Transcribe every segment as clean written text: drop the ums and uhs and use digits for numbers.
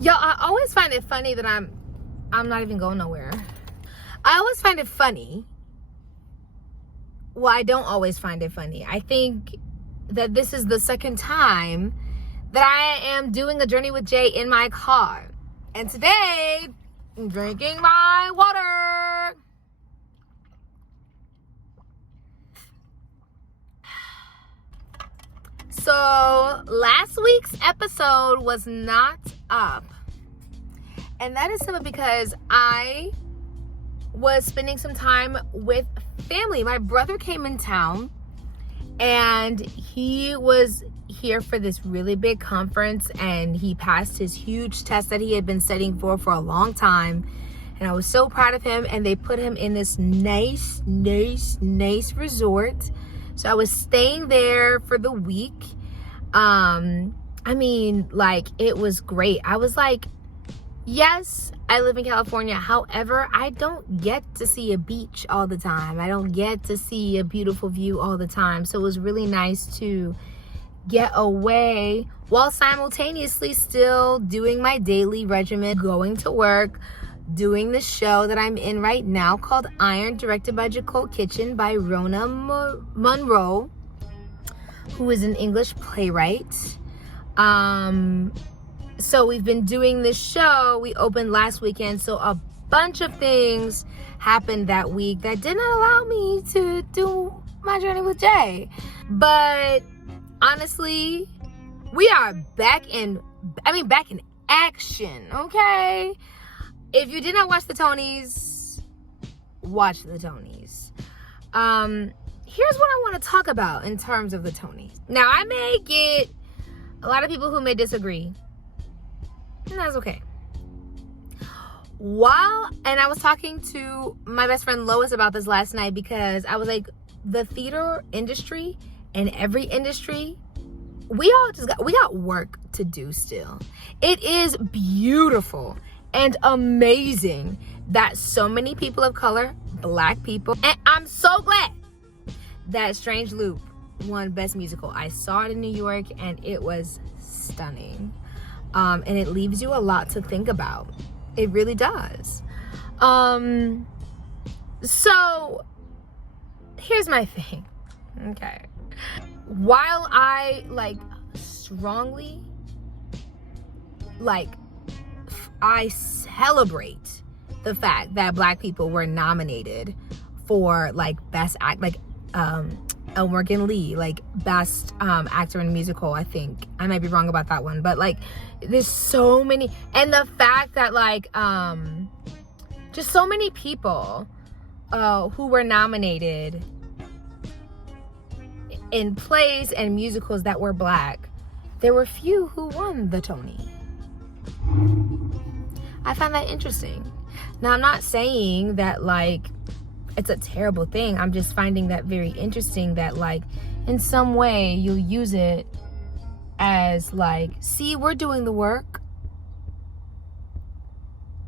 Yo, I always find it funny that I'm not even going nowhere. I always find it funny. Well, I don't always find it funny. I think that this is the second time that I am doing a journey with Jay in my car. And today, I'm drinking my water. So, last week's episode was not up. And that is simply because I was spending some time with family. My brother came in town and he was here for this really big conference, and he passed his huge test that he had been studying for a long time. And I was so proud of him, and they put him in this nice resort. So I was staying there for the week. I mean, like, it was great. I was like, yes, I live in California. However, I don't get to see a beach all the time. I don't get to see a beautiful view all the time. So it was really nice to get away while simultaneously still doing my daily regimen, going to work, doing the show that I'm in right now called Iron, directed by Jacole Kitchen by Rona Monroe, who is an English playwright. So we've been doing this show. We opened last weekend, so a bunch of things happened that week that did not allow me to do my journey with Jay. But honestly, we are back in action, okay? If you did not watch the Tonys, watch the Tonys. Here's what I want to talk about in terms of the Tonys. Now, I may get a lot of people who may disagree, and that's okay. And I was talking to my best friend Lois about this last night, because I was like, the theater industry and every industry, we got work to do still. It is beautiful and amazing that so many people of color, Black people, and I'm so glad that Strange Loop won Best Musical. I saw it in New York and it was stunning. And it leaves you a lot to think about. It really does. So here's my thing. Okay. While I strongly I celebrate the fact that Black people were nominated for best act, Morgan Lee, best actor in a musical. I think I might be wrong about that one, but there's so many, and the fact that just so many people who were nominated in plays and musicals that were Black, there were few who won the Tony. I find that interesting. Now, I'm not saying that it's a terrible thing. I'm just finding that very interesting that in some way you'll use it as see, we're doing the work,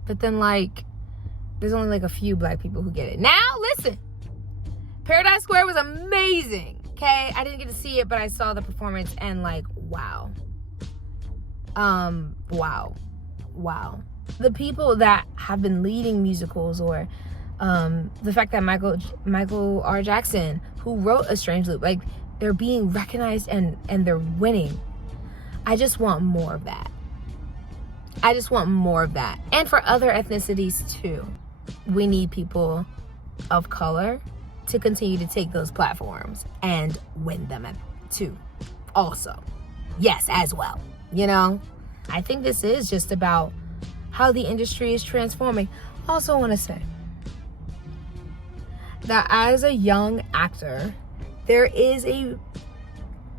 but then there's only a few Black people who get it. Now listen, Paradise Square was amazing. Okay, I didn't get to see it, but I saw the performance and wow. Wow. The people that have been leading musicals, or the fact that Michael R. Jackson, who wrote A Strange Loop, they're being recognized and they're winning. I just want more of that. And for other ethnicities too. We need people of color to continue to take those platforms and win them too. Also, yes, as well. I think this is just about how the industry is transforming. I also want to say that as a young actor, there is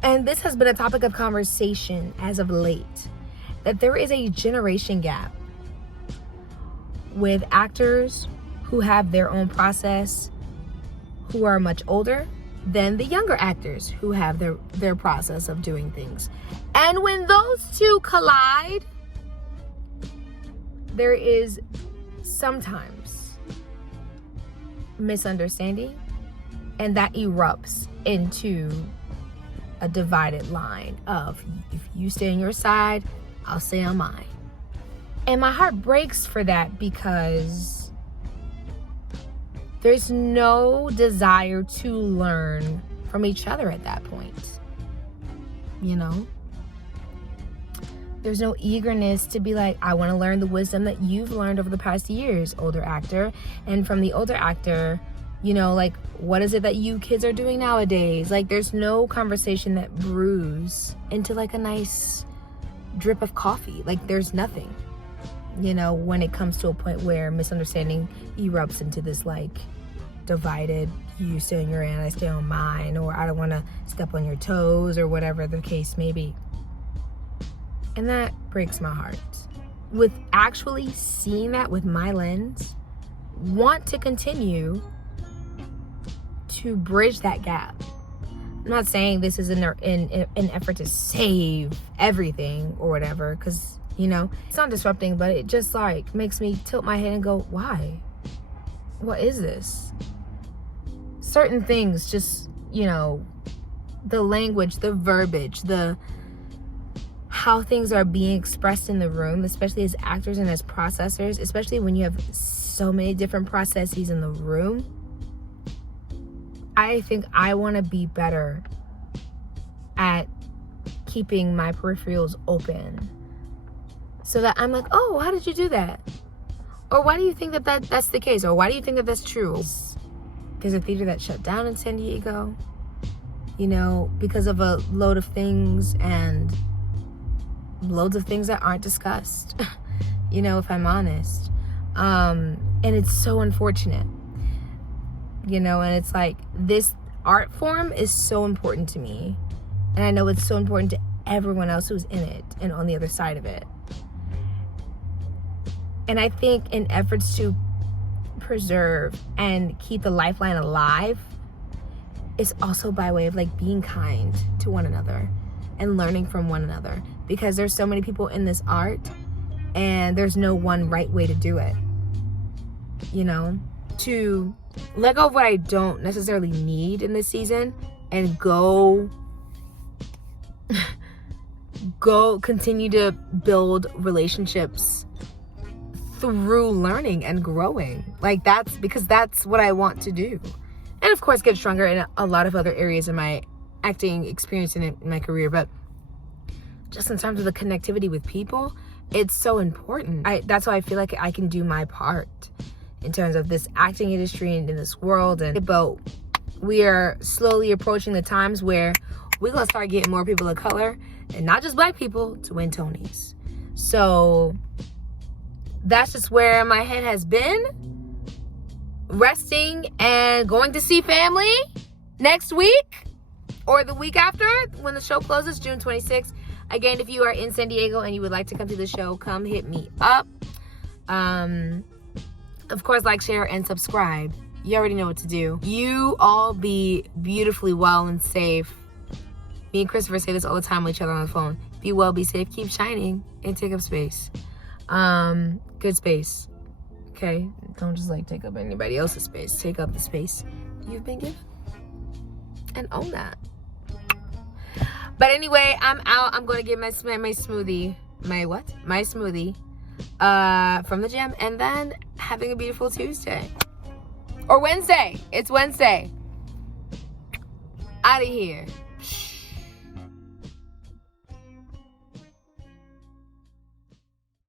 and this has been a topic of conversation as of late, that there is a generation gap with actors who have their own process, who are much older than the younger actors who have their process of doing things. And when those two collide, there is sometimes misunderstanding, and that erupts into a divided line of, if you stay on your side, I'll stay on mine. And my heart breaks for that because there's no desire to learn from each other at that point. You know? There's no eagerness to be like, I want to learn the wisdom that you've learned over the past years, older actor. And from the older actor, you know, like, what is it that you kids are doing nowadays? Like, there's no conversation that brews into like a nice drip of coffee. Like, there's nothing, you know, when it comes to a point where misunderstanding erupts into this like divided, you stay on your end, I stay on mine, or I don't want to step on your toes, or whatever the case may be. And that breaks my heart. With actually seeing that with my lens, want to continue to bridge that gap. I'm not saying this is an effort to save everything or whatever, because, you know, it's not disrupting, but it just like makes me tilt my head and go, why? What is this? Certain things just, you know, the language, the verbiage, how things are being expressed in the room, especially as actors and as processors, especially when you have so many different processes in the room. I think I want to be better at keeping my peripherals open so that I'm like, oh, how did you do that? Or why do you think that's the case? Or why do you think that that's true? There's a theater that shut down in San Diego, you know, because of a load of things, and loads of things that aren't discussed, you know, if I'm honest. And it's so unfortunate, you know, and it's like, this art form is so important to me. And I know it's so important to everyone else who's in it and on the other side of it. And I think in efforts to preserve and keep the lifeline alive, it's also by way of like being kind to one another and learning from one another, because there's so many people in this art and there's no one right way to do it, you know, to let go of what I don't necessarily need in this season and go continue to build relationships through learning and growing. Like, that's because that's what I want to do. And of course get stronger in a lot of other areas in my acting experience in my career, but just in terms of the connectivity with people, it's so important. That's why I feel like I can do my part in terms of this acting industry and in this world. And but we are slowly approaching the times where we're gonna start getting more people of color and not just black people to win Tonys. So that's just where my head has been, resting and going to see family next week or the week after when the show closes, June 26th. Again, if you are in San Diego and you would like to come to the show, come hit me up. Of course, like, share, and subscribe. You already know what to do. You all be beautifully well and safe. Me and Christopher say this all the time with each other on the phone. Be well, be safe, keep shining, and take up space. Good space. Okay? Don't just like take up anybody else's space. Take up the space you've been given. And own that. But anyway, I'm out. I'm going to get my smoothie. My what? My smoothie. From the gym. And then having a beautiful Tuesday. Or Wednesday. It's Wednesday. Out of here.